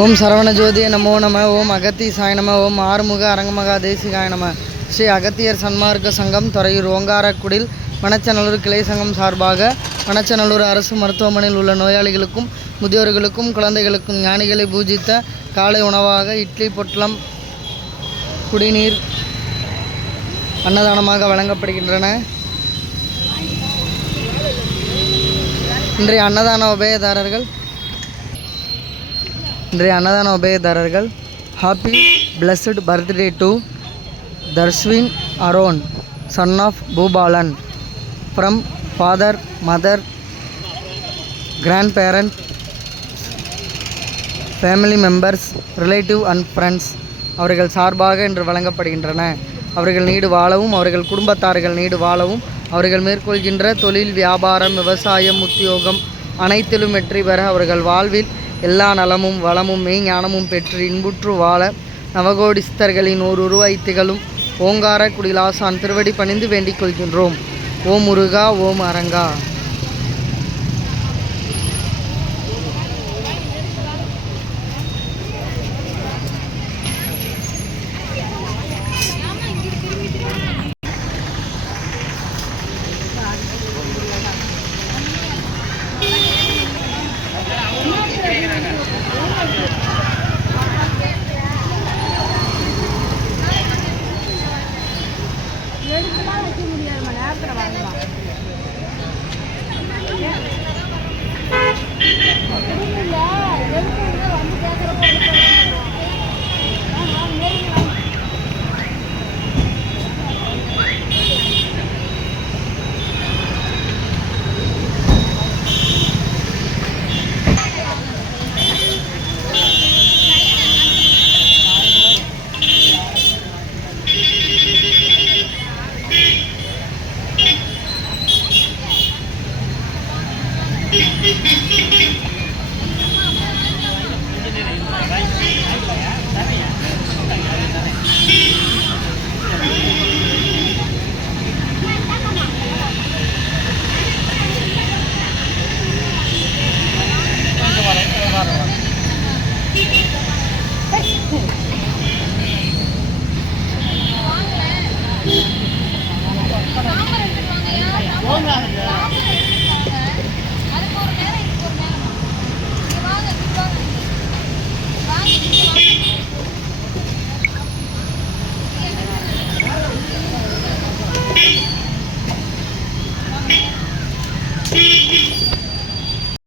ஓம் சரவணஜோதிய நமோ நம. ஓம் அகத்தீசாய நம. ஓம் ஆறுமுக அரங்கமகா தேசிகாய நம. ஸ்ரீ அகத்தியர் சன்மார்க்க சங்கம் துறையூர் ஓங்காரக்குடில் மணச்சநல்லூர் கிளை சங்கம் சார்பாக மணச்சநல்லூர் அரசு மருத்துவமனையில் உள்ள நோயாளிகளுக்கும் முதியோர்களுக்கும் குழந்தைகளுக்கும் ஞானிகளை பூஜித்த காலை உணவாக இட்லி பொட்டலம் குடிநீர் அன்னதானமாக வழங்கப்படுகின்றன. இன்றைய அன்னதான உபயதாரர்கள் happy blessed birthday to Tharshvin Aron, son of Boopalan, from father, mother, grand parent, family members, relative and friends அவர்கள் சார்பாக இன்று வழங்கப்படுகின்றன. அவர்கள் நீடு வாழவும், அவர்கள் குடும்பத்தார்கள் நீடு வாழவும், அவர்கள் மேற்கொள்கின்ற தொழில், வியாபாரம், விவசாயம், உத்தியோகம் அனைத்திலும் வெற்றி பெற, அவர்கள் வாழ்வில் எல்லா நலமும் வளமும் மெய்ஞானமும் பெற்று இன்புற்று வாழ நவகோடி சித்தர்களின் உருவாய் திகழும் ஓங்கார குடிலாசான் திருவடி பணிந்து வேண்டிக் கொள்கின்றோம். ஓம் முருகா, ஓம் அரங்கா.